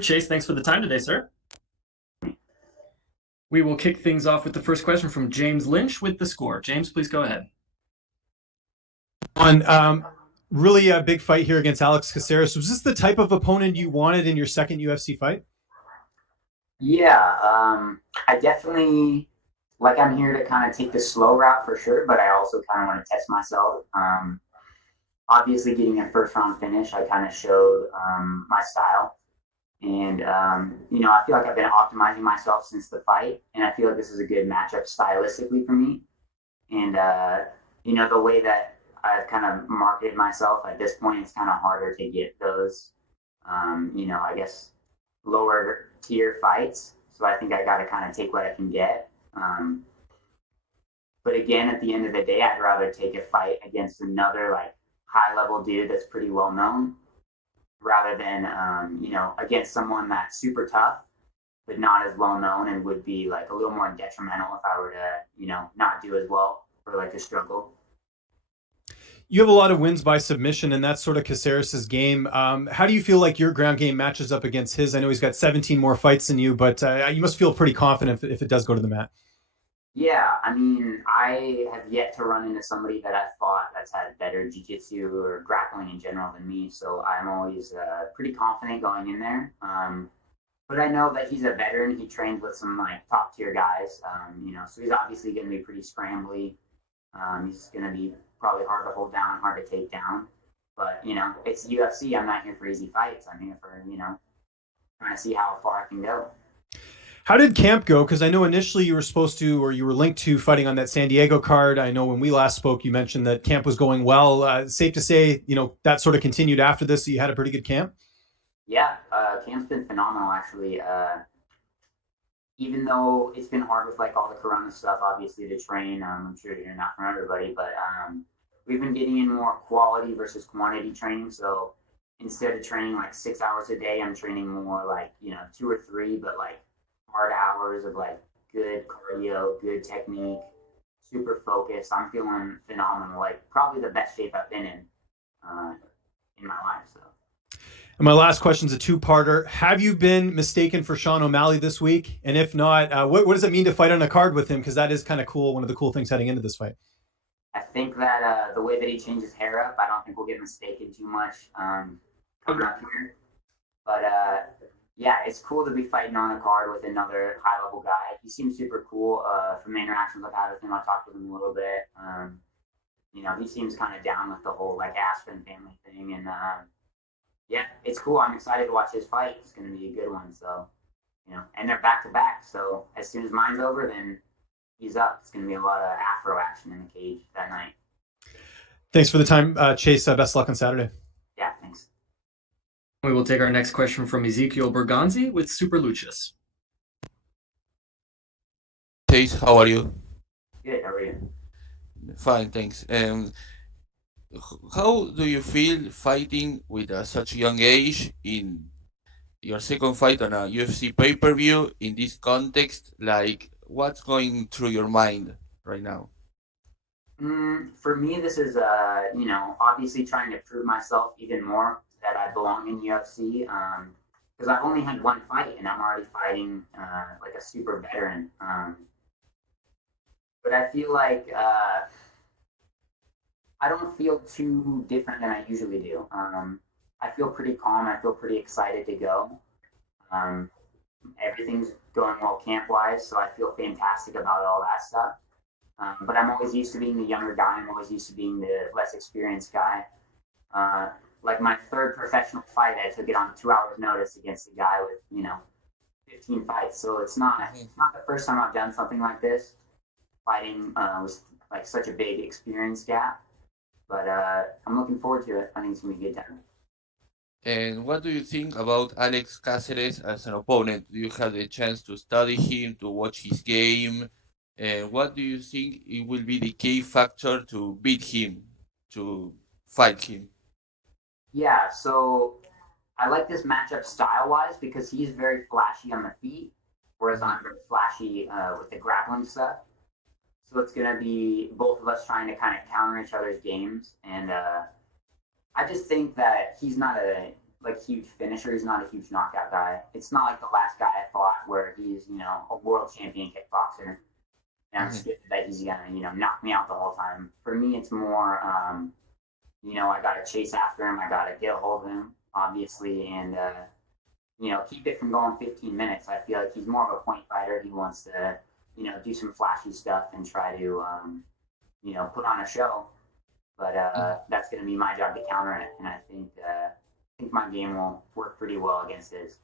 Chase, thanks for the time today, sir. We will kick things off with the first question from James Lynch with the score. James, please go ahead. Really a big fight here against Alex Caceres. Was this the type of opponent you wanted in your second UFC fight? Yeah, I definitely I'm here to kind of take the slow route for sure, but I also kind of want to test myself. Obviously, getting a first round finish, I kind of showed my style, and I feel like I've been optimizing myself since the fight, and I feel like this is a good matchup stylistically for me. And the way that I've kind of marketed myself at this point, it's kind of harder to get those, I guess lower tier fights. So I think I got to kind of take what I can get. But again, at the end of the day, I'd rather take a fight against another like high level dude that's pretty well known rather than, against someone that's super tough, but not as well known and would be like a little more detrimental if I were to, not do as well or like a struggle. You have a lot of wins by submission, and that's sort of Caceres' game. How do you feel like your ground game matches up against his? I know he's got 17 more fights than you, but you must feel pretty confident if it does go to the mat. Yeah, I mean, I have yet to run into somebody that I fought that's had better jiu-jitsu or grappling in general than me, so I'm always pretty confident going in there. But I know that he's a veteran. He trains with some like top tier guys, so he's obviously going to be pretty scrambly. He's going to be probably hard to hold down, hard to take down. But, it's UFC. I'm not here for easy fights. I'm here for, trying to see how far I can go. How did camp go? Because I know initially you were supposed to, or you were linked to fighting on that San Diego card. I know when we last spoke, you mentioned that camp was going well. Safe to say, that sort of continued after this. So you had a pretty good camp? Yeah, camp's been phenomenal, actually. Even though it's been hard with like all the Corona stuff, obviously to train. I'm sure you're not from everybody, but we've been getting in more quality versus quantity training. So instead of training like 6 hours a day, I'm training more like 2 or 3, but like hard hours of like good cardio, good technique, super focused. I'm feeling phenomenal. Like probably the best shape I've been in my life. So. And my last question is a two-parter. Have you been mistaken for Sean O'Malley this week? And if not, what does it mean to fight on a card with him? Because that is kind of cool. One of the cool things heading into this fight. I think that the way that he changed his hair up, I don't think we'll get mistaken too much coming up here. But yeah, it's cool to be fighting on a card with another high-level guy. He seems super cool. From the interactions I've had with him, I talked with him a little bit. He seems kind of down with the whole like Aspen family thing, and yeah, it's cool. I'm excited to watch his fight. It's going to be a good one. So, and they're back to back. So as soon as mine's over, then he's up. It's going to be a lot of Afro action in the cage that night. Thanks for the time, Chase. Best luck on Saturday. Yeah, thanks. We will take our next question from Ezekiel Bergenz with Super Luchas. Chase, how are you? Good. How are you? Fine, thanks. How do you feel fighting with such a young age in your second fight on a UFC pay-per-view in this context? Like, what's going through your mind right now? For me, this is, obviously trying to prove myself even more that I belong in UFC. Because I've only had one fight and I'm already fighting like a super veteran. But I feel like I don't feel too different than I usually do. I feel pretty calm. I feel pretty excited to go. Everything's going well camp-wise, so I feel fantastic about all that stuff. But I'm always used to being the younger guy. I'm always used to being the less experienced guy. Like my third professional fight, I took it on 2 hours notice against a guy with, 15 fights. So it's not the first time I've done something like this. Fighting was like such a big experience gap. But I'm looking forward to it. I think it's going to be a good time. And what do you think about Alex Caceres as an opponent? Do you have the chance to study him, to watch his game? And what do you think it will be the key factor to beat him, to fight him? Yeah, so I like this matchup style-wise because he's very flashy on the feet, whereas I'm very flashy with the grappling stuff. So it's going to be both of us trying to kind of counter each other's games. And I just think that he's not like huge finisher. He's not a huge knockout guy. It's not like the last guy I fought where he's, a world champion kickboxer. And I'm scared that he's gonna, knock me out the whole time. For me, it's more, I gotta chase after him. I gotta get a hold of him, obviously, and keep it from going 15 minutes. I feel like he's more of a point fighter. He wants to, do some flashy stuff and try to, put on a show. But that's gonna be my job to counter it, and I think my game will work pretty well against his.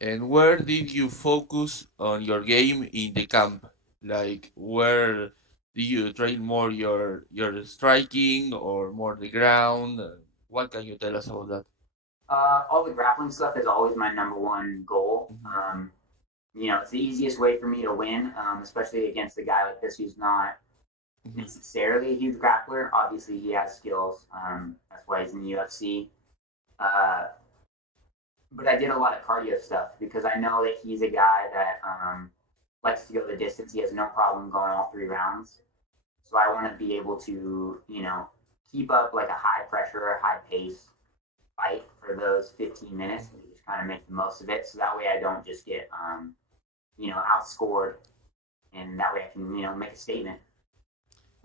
And where did you focus on your game in the camp? Like, where do you train more your striking or more the ground? What can you tell us about that? All the grappling stuff is always my number one goal. It's the easiest way for me to win, especially against a guy like this who's not necessarily a huge grappler. Obviously, he has skills. That's why he's in the UFC. But I did a lot of cardio stuff because I know that he's a guy that likes to go the distance. He has no problem going all 3 rounds. So I want to be able to, keep up like a high pressure, high pace fight for those 15 minutes and just kind of make the most of it. So that way I don't just get, outscored, and that way I can, make a statement.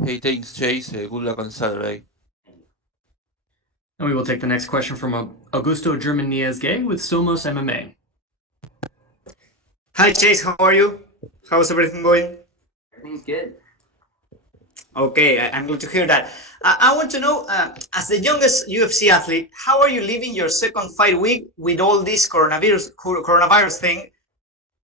Hey, thanks, Chase. Good luck on Saturday. And we will take the next question from Augusto German-Niezge with Somos MMA. Hi Chase, how are you? How's everything going? Everything's good. Okay, I'm glad to hear that. I want to know, as the youngest UFC athlete, how are you living your second fight week with all this coronavirus thing?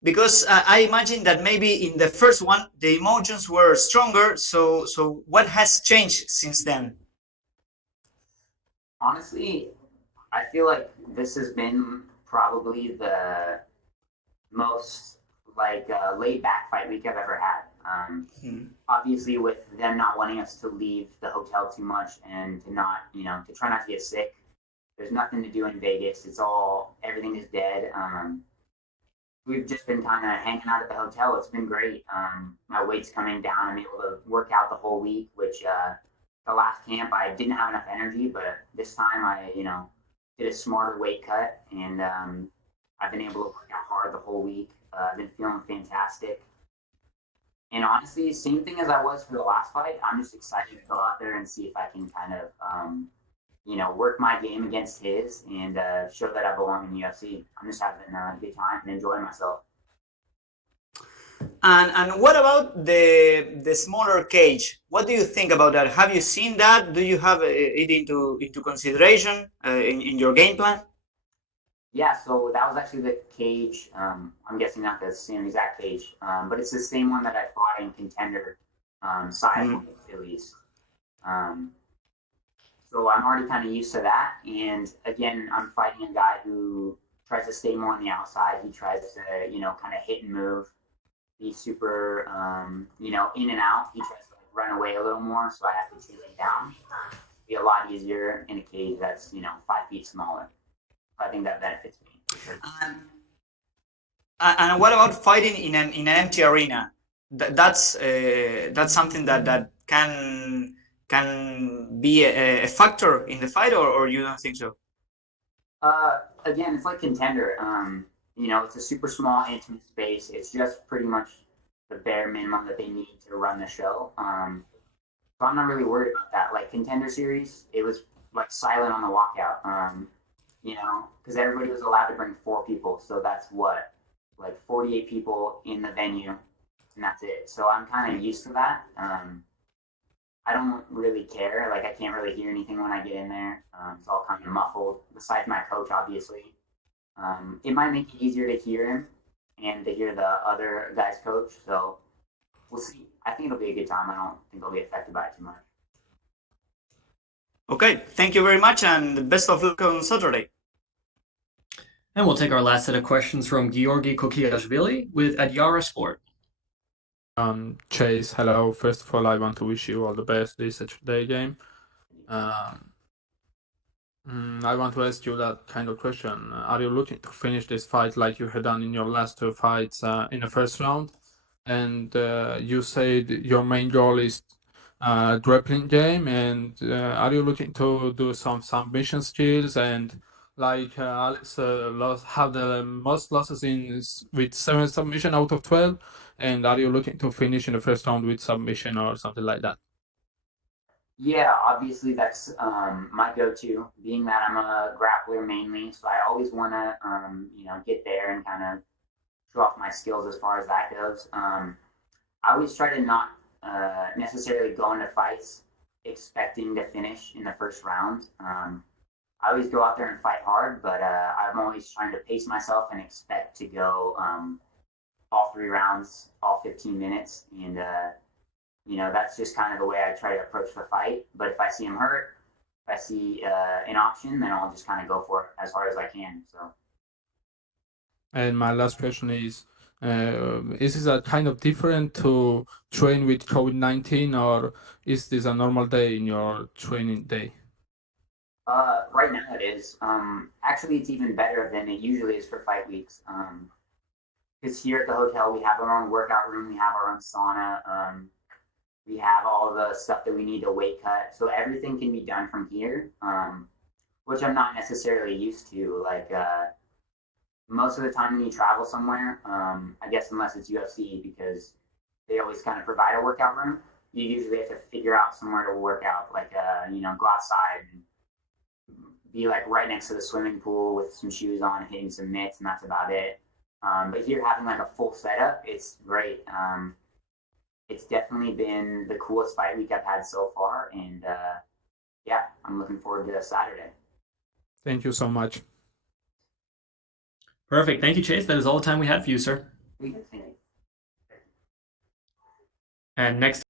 Because I imagine that maybe in the first one, the emotions were stronger. So what has changed since then? Honestly, I feel like this has been probably the most laid back fight week I've ever had. Obviously, with them not wanting us to leave the hotel too much and to not, to try not to get sick. There's nothing to do in Vegas. Everything is dead. We've just been kind of hanging out at the hotel. It's been great. My weight's coming down. I'm able to work out the whole week, which the last camp I didn't have enough energy, but this time I, did a smarter weight cut, and I've been able to work out hard the whole week. I've been feeling fantastic. And honestly, same thing as I was for the last fight. I'm just excited to go out there and see if I can kind of, work my game against his and show that I belong in the UFC. I'm just having a good time and enjoying myself. And what about the smaller cage? What do you think about that? Have you seen that? Do you have it into consideration in your game plan? Yeah, so that was actually the cage. I'm guessing not the same exact cage, but it's the same one that I fought in Contender size, at least. So I'm already kind of used to that. And again, I'm fighting a guy who tries to stay more on the outside. He tries to, kind of hit and move, be super, in and out. He tries to run away a little more, so I have to chase him down. It'd be a lot easier in a cage that's, 5 feet smaller. I think that benefits me. Sure. And what about fighting in an empty arena? That's something that can be a factor in the fight, or you don't think so? Again, it's like Contender. It's a super small, intimate space. It's just pretty much the bare minimum that they need to run the show. So I'm not really worried about that. Like Contender series, it was like silent on the walkout. Because everybody was allowed to bring 4 people. So that's 48 people in the venue, and that's it. So I'm kind of used to that. I don't really care. Like, I can't really hear anything when I get in there. It's all kind of muffled, besides my coach, obviously. It might make it easier to hear him and to hear the other guy's coach. So we'll see. I think it'll be a good time. I don't think I'll be affected by it too much. Okay, thank you very much, and best of luck on Saturday. And we'll take our last set of questions from Georgi Kokiashvili with Adyara Sport. Chase, hello. First of all, I want to wish you all the best this Saturday game. I want to ask you that kind of question. Are you looking to finish this fight like you had done in your last 2 fights in the first round? And you said your main goal is grappling game, and are you looking to do some submission skills and Like Alex have the most losses with 7 submission out of 12, and are you looking to finish in the first round with submission or something like that? Yeah, obviously that's my go-to, being that I'm a grappler mainly, so I always want to get there and kind of show off my skills as far as that goes. I always try to not necessarily go into fights expecting to finish in the first round. I always go out there and fight hard, but I'm always trying to pace myself and expect to go all 3 rounds, all 15 minutes, and that's just kind of the way I try to approach the fight. But if I see him hurt, if I see an option, then I'll just kind of go for it as hard as I can. So. And my last question is this a kind of different to train with COVID-19, or is this a normal day in your training day? Right now it is. Actually, it's even better than it usually is for fight weeks. Because here at the hotel, we have our own workout room, we have our own sauna, we have all the stuff that we need to weight cut. So everything can be done from here, which I'm not necessarily used to. Like, most of the time when you travel somewhere, I guess unless it's UFC, because they always kind of provide a workout room, you usually have to figure out somewhere to work out, like, go outside and be like right next to the swimming pool with some shoes on, hitting some mitts, and that's about it. But here having like a full setup, it's great. It's definitely been the coolest fight week I've had so far, and yeah, I'm looking forward to Saturday. Thank you so much. Perfect. Thank you, Chase. That is all the time we had for you, sir. Thank you. And next